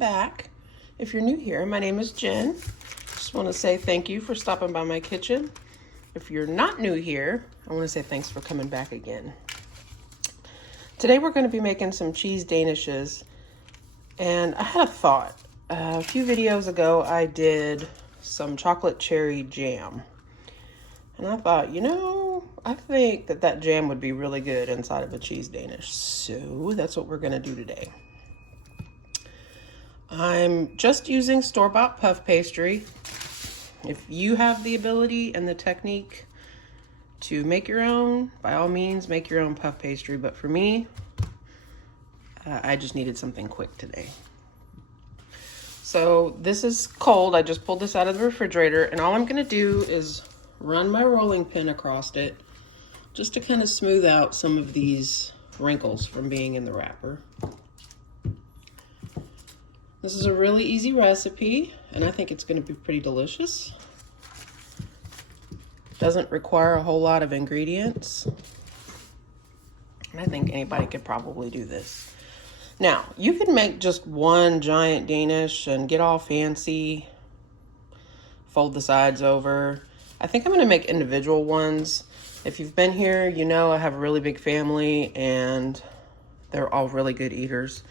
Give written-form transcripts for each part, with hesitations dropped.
back. If you're new here, my name is Jen. Just want to say thank you for stopping by my kitchen. If you're not new here, I want to say thanks for coming back again. Today we're going to be making some cheese danishes, and I had a thought. A few videos ago I did some chocolate cherry jam, and I thought, I think that jam would be really good inside of a cheese danish, so that's what we're going to do today. I'm just using store-bought puff pastry. If you have the ability and the technique to make your own, by all means, make your own puff pastry. But for me, I just needed something quick today. So this is cold. I just pulled this out of the refrigerator, and all I'm going to do is run my rolling pin across it just to kind of smooth out some of these wrinkles from being in the wrapper. This is a really easy recipe, and I think it's going to be pretty delicious. Doesn't require a whole lot of ingredients. And I think anybody could probably do this. Now, you can make just one giant Danish and get all fancy, fold the sides over. I think I'm going to make individual ones. If you've been here, you know I have a really big family, and they're all really good eaters.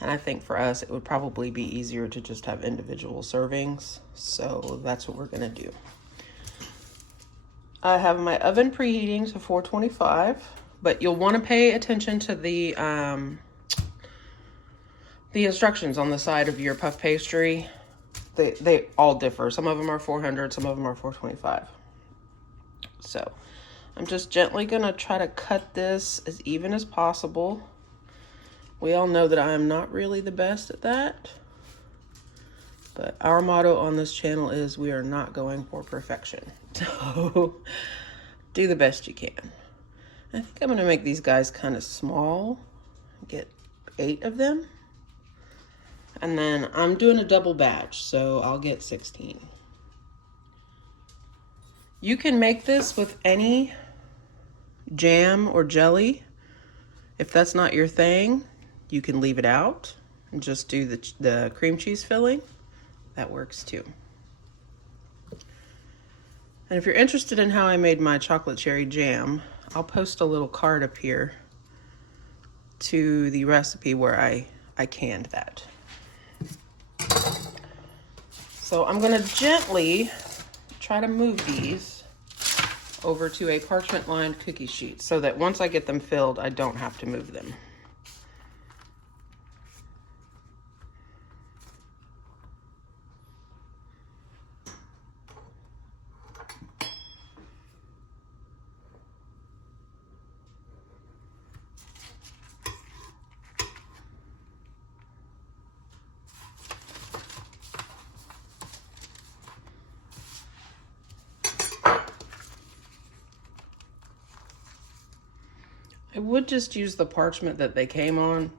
And I think for us, it would probably be easier to just have individual servings. So that's what we're going to do. I have my oven preheating to 425, but you'll want to pay attention to the instructions on the side of your puff pastry. They all differ. Some of them are 400, some of them are 425. So I'm just gently going to try to cut this as even as possible. We all know that I am not really the best at that, but our motto on this channel is we are not going for perfection. So do the best you can. I think I'm going to make these guys kind of small, get 8 of them. And then I'm doing a double batch, so I'll get 16. You can make this with any jam or jelly. If that's not your thing, you can leave it out and just do the cream cheese filling. That works too. And if you're interested in how I made my chocolate cherry jam, I'll post a little card up here to the recipe where I canned that. So I'm going to gently try to move these over to a parchment lined cookie sheet so that once I get them filled, I don't have to move them. I would just use the parchment that they came on,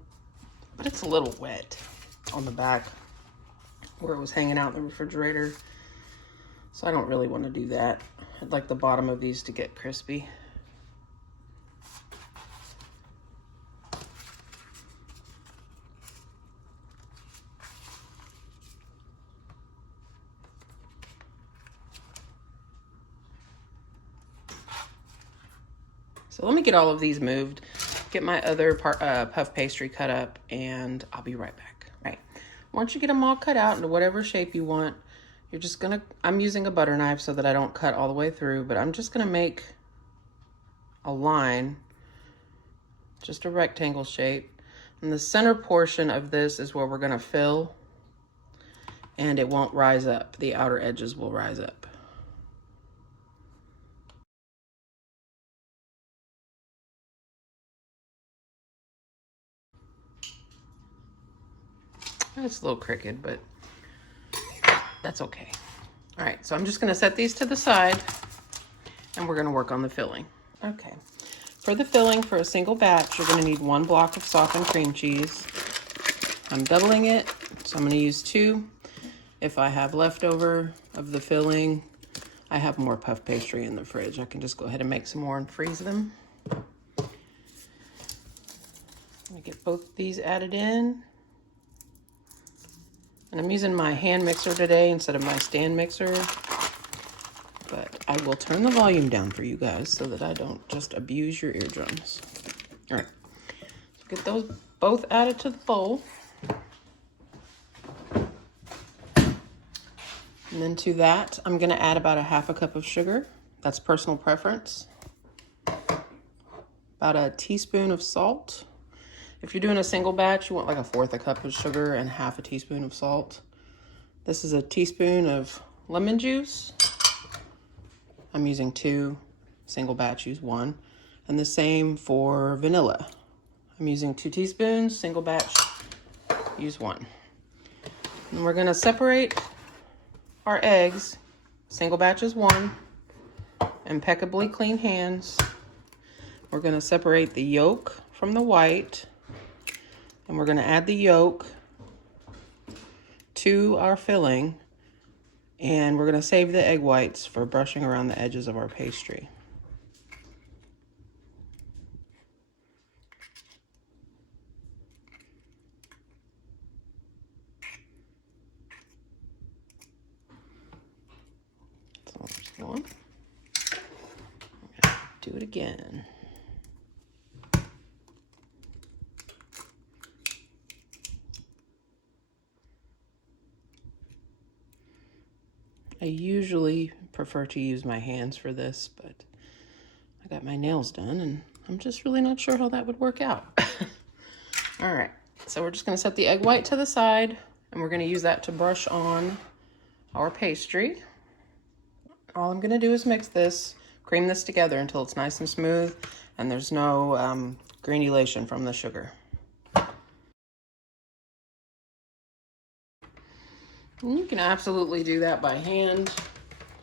but it's a little wet on the back where it was hanging out in the refrigerator. So I don't really want to do that. I'd like the bottom of these to get crispy. So let me get all of these moved, get my other puff pastry cut up, and I'll be right back. Right. Once you get them all cut out into whatever shape you want, you're just gonna, I'm using a butter knife so that I don't cut all the way through, but I'm just gonna make a line, just a rectangle shape. And the center portion of this is where we're gonna fill, and it won't rise up. The outer edges will rise up. It's a little crooked, but that's okay. All right, so I'm just gonna set these to the side, and we're gonna work on the filling. Okay, for the filling for a single batch, you're gonna need 1 block of softened cream cheese. I'm doubling it, so I'm gonna use 2. If I have leftover of the filling, I have more puff pastry in the fridge. I can just go ahead and make some more and freeze them. I'm gonna get both these added in. And I'm using my hand mixer today instead of my stand mixer. But I will turn the volume down for you guys so that I don't just abuse your eardrums. All right, so get those both added to the bowl. And then to that, I'm gonna add about a 1/2 cup of sugar. That's personal preference. About a teaspoon of salt. If you're doing a single batch, you want like 1/4 cup of sugar and 1/2 teaspoon of salt. This is a teaspoon of lemon juice. I'm using 2, single batch, use 1. And the same for vanilla. I'm using 2 teaspoons, single batch, use 1. And we're gonna separate our eggs, single batch is 1, impeccably clean hands. We're gonna separate the yolk from the white, and we're gonna add the yolk to our filling, and we're gonna save the egg whites for brushing around the edges of our pastry. So there's one. Do it again. I usually prefer to use my hands for this, but I got my nails done and I'm just really not sure how that would work out. All right, so we're just gonna set the egg white to the side and we're gonna use that to brush on our pastry. All I'm gonna do is mix this, cream this together until it's nice and smooth and there's no granulation from the sugar. And you can absolutely do that by hand.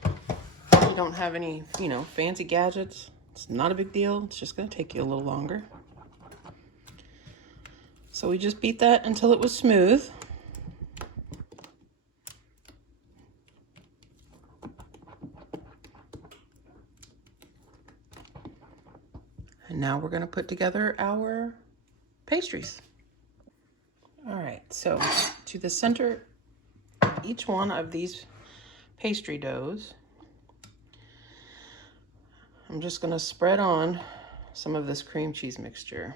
If you don't have any, fancy gadgets, it's not a big deal. It's just gonna take you a little longer. So we just beat that until it was smooth. And now we're gonna put together our pastries. All right, so to the center each one of these pastry doughs, I'm just gonna spread on some of this cream cheese mixture.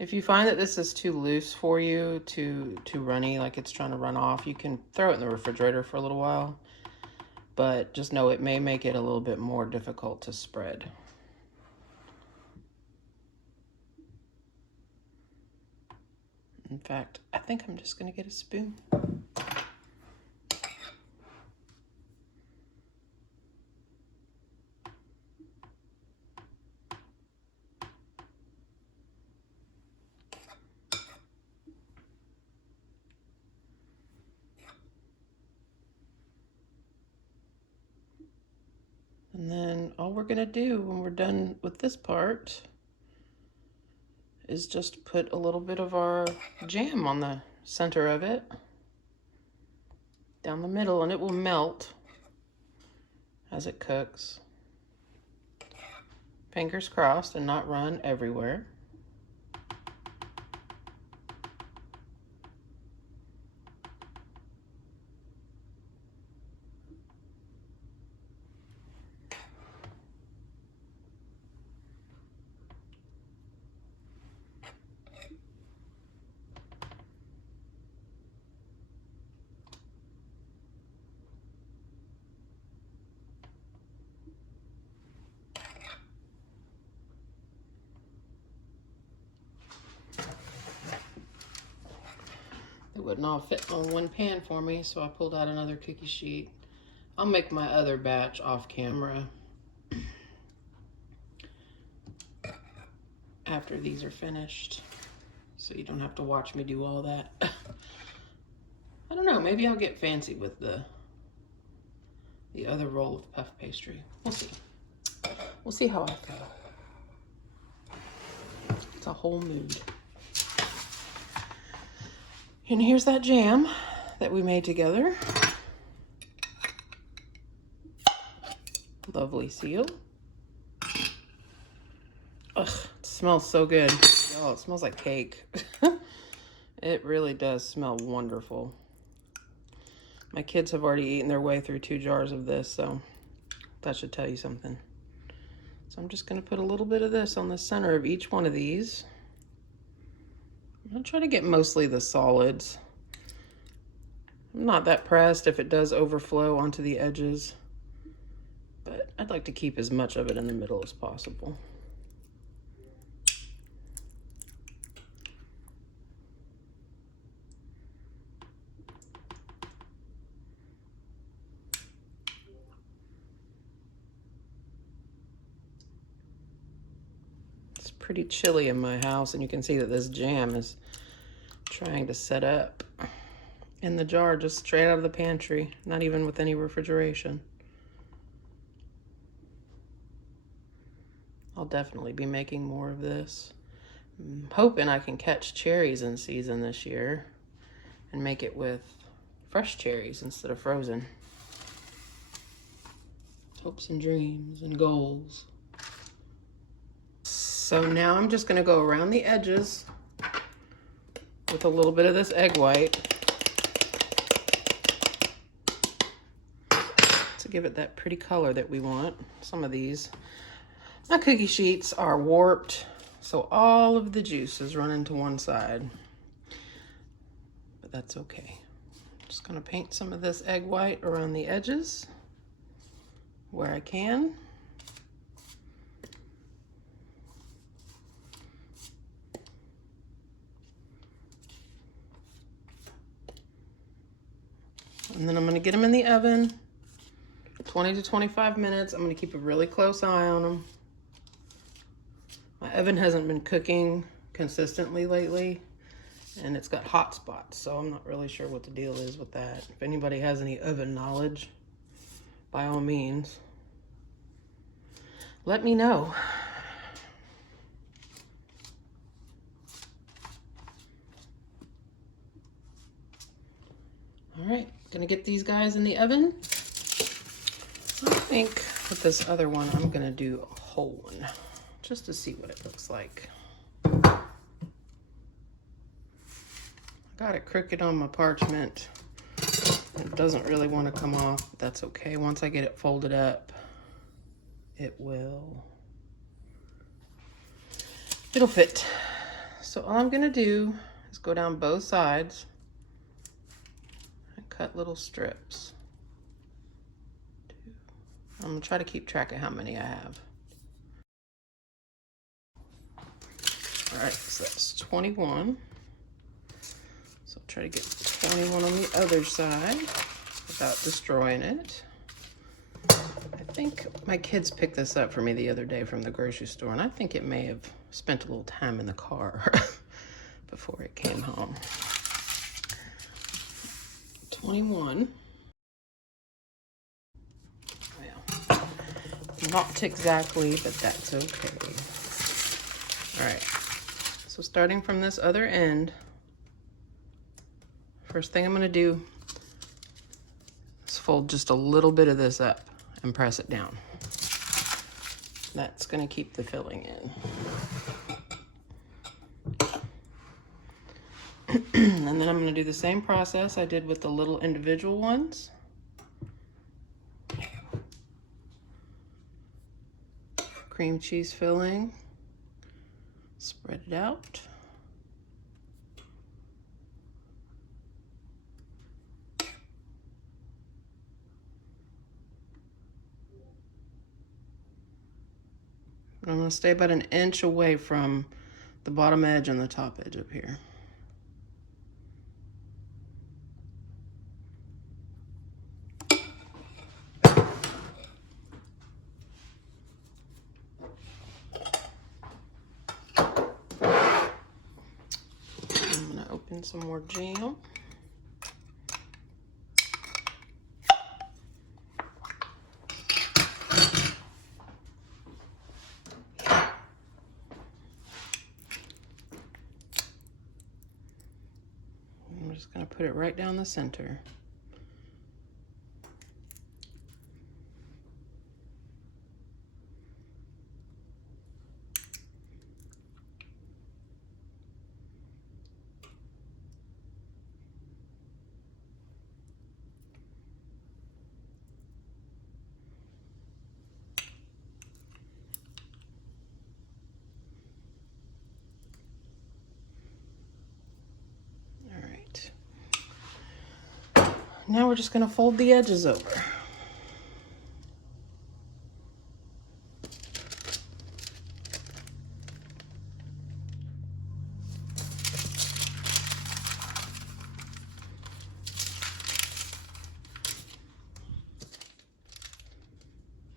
If you find that this is too loose for you, too runny, like it's trying to run off, you can throw it in the refrigerator for a little while, but just know it may make it a little bit more difficult to spread. In fact, I think I'm just gonna get a spoon. And then all we're gonna do when we're done with this part is just put a little bit of our jam on the center of it, down the middle, and it will melt as it cooks. Fingers crossed and not run everywhere. It wouldn't all fit on one pan for me, so I pulled out another cookie sheet. I'll make my other batch off camera after these are finished, so you don't have to watch me do all that. I don't know, maybe I'll get fancy with the other roll of puff pastry. We'll see. We'll see how I feel. It's a whole mood. And here's that jam that we made together. Lovely seal. Ugh, it smells so good. Oh, it smells like cake. It really does smell wonderful. My kids have already eaten their way through 2 jars of this, so that should tell you something. So I'm just gonna put a little bit of this on the center of each one of these. I'm gonna try to get mostly the solids. I'm not that pressed if it does overflow onto the edges, but I'd like to keep as much of it in the middle as possible. It's pretty chilly in my house, and you can see that this jam is trying to set up in the jar just straight out of the pantry, not even with any refrigeration. I'll definitely be making more of this. I'm hoping I can catch cherries in season this year and make it with fresh cherries instead of frozen. Hopes and dreams and goals. So now I'm just gonna go around the edges with a little bit of this egg white to give it that pretty color that we want. Some of these, my cookie sheets are warped, so all of the juice is running to one side, but that's okay. I'm just gonna paint some of this egg white around the edges where I can. And then I'm gonna get them in the oven, 20 to 25 minutes. I'm gonna keep a really close eye on them. My oven hasn't been cooking consistently lately, and it's got hot spots, so I'm not really sure what the deal is with that. If anybody has any oven knowledge, by all means, let me know. All right, gonna get these guys in the oven. I think with this other one, I'm gonna do a whole one just to see what it looks like. Got it crooked on my parchment. It doesn't really want to come off, but that's okay. Once I get it folded up, it'll fit. So all I'm gonna do is go down both sides and cut little strips. I'm gonna try to keep track of how many I have. All right, so that's 21. So I'll try to get 21 on the other side without destroying it. I think my kids picked this up for me the other day from the grocery store, and I think it may have spent a little time in the car before it came home. 21. Well, not exactly, but that's okay. All right, so starting from this other end, first thing I'm gonna do is fold just a little bit of this up and press it down. That's gonna keep the filling in. And then I'm gonna do the same process I did with the little individual ones. Cream cheese filling, spread it out. I'm gonna stay about an inch away from the bottom edge and the top edge up here. I'm gonna open some more jam. I'm just gonna put it right down the center. Now we're just gonna fold the edges over.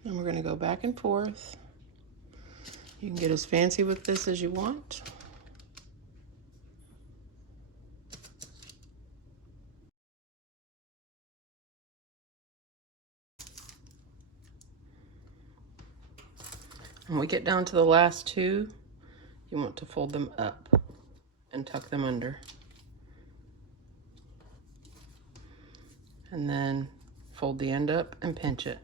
And we're gonna go back and forth. You can get as fancy with this as you want. When we get down to the last two, you want to fold them up and tuck them under. And then fold the end up and pinch it.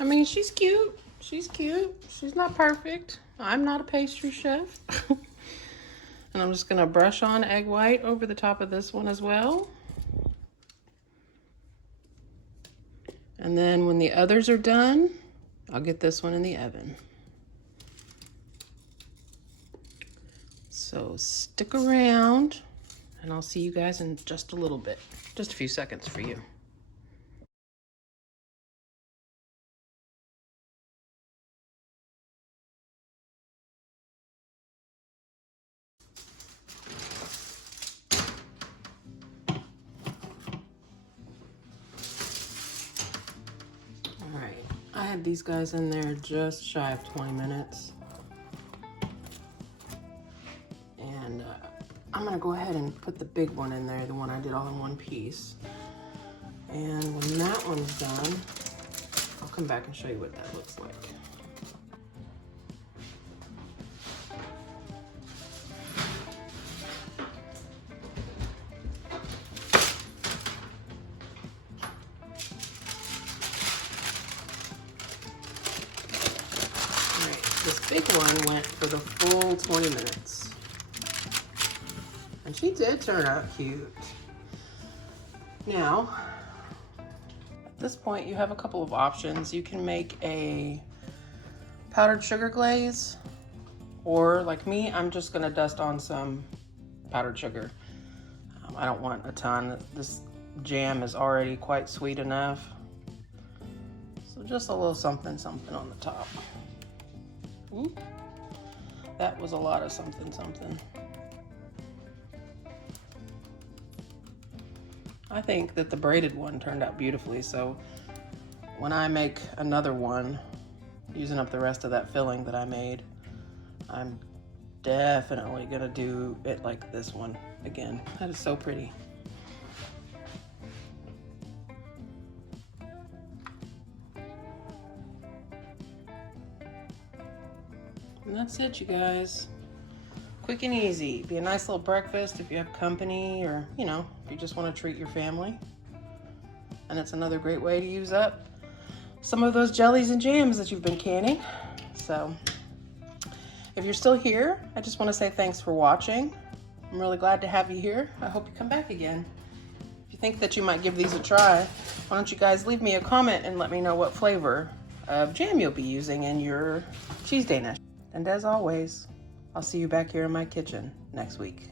I mean, she's cute. She's cute. She's not perfect. I'm not a pastry chef. And I'm just gonna brush on egg white over the top of this one as well. And then when the others are done, I'll get this one in the oven. So stick around and I'll see you guys in just a little bit. Just a few seconds for you. All right, I had these guys in there just shy of 20 minutes. And I'm gonna go ahead and put the big one in there, the one I did all in one piece. And when that one's done, I'll come back and show you what that looks like. All right, this big one went for the full 20 minutes. And she did turn out cute. Now, at this point, you have a couple of options. You can make a powdered sugar glaze, or like me, I'm just gonna dust on some powdered sugar. I don't want a ton. This jam is already quite sweet enough. So just a little something, something on the top. Ooh, that was a lot of something, something. I think that the braided one turned out beautifully, so when I make another one, using up the rest of that filling that I made, I'm definitely gonna do it like this one again. That is so pretty. And that's it, you guys. Quick and easy. Be a nice little breakfast if you have company, or, you know, if you just want to treat your family. And it's another great way to use up some of those jellies and jams that you've been canning. So if you're still here, I just want to say thanks for watching. I'm really glad to have you here. I hope you come back again. If you think that you might give these a try, why don't you guys leave me a comment and let me know what flavor of jam you'll be using in your cheese Danish. And as always, I'll see you back here in my kitchen next week.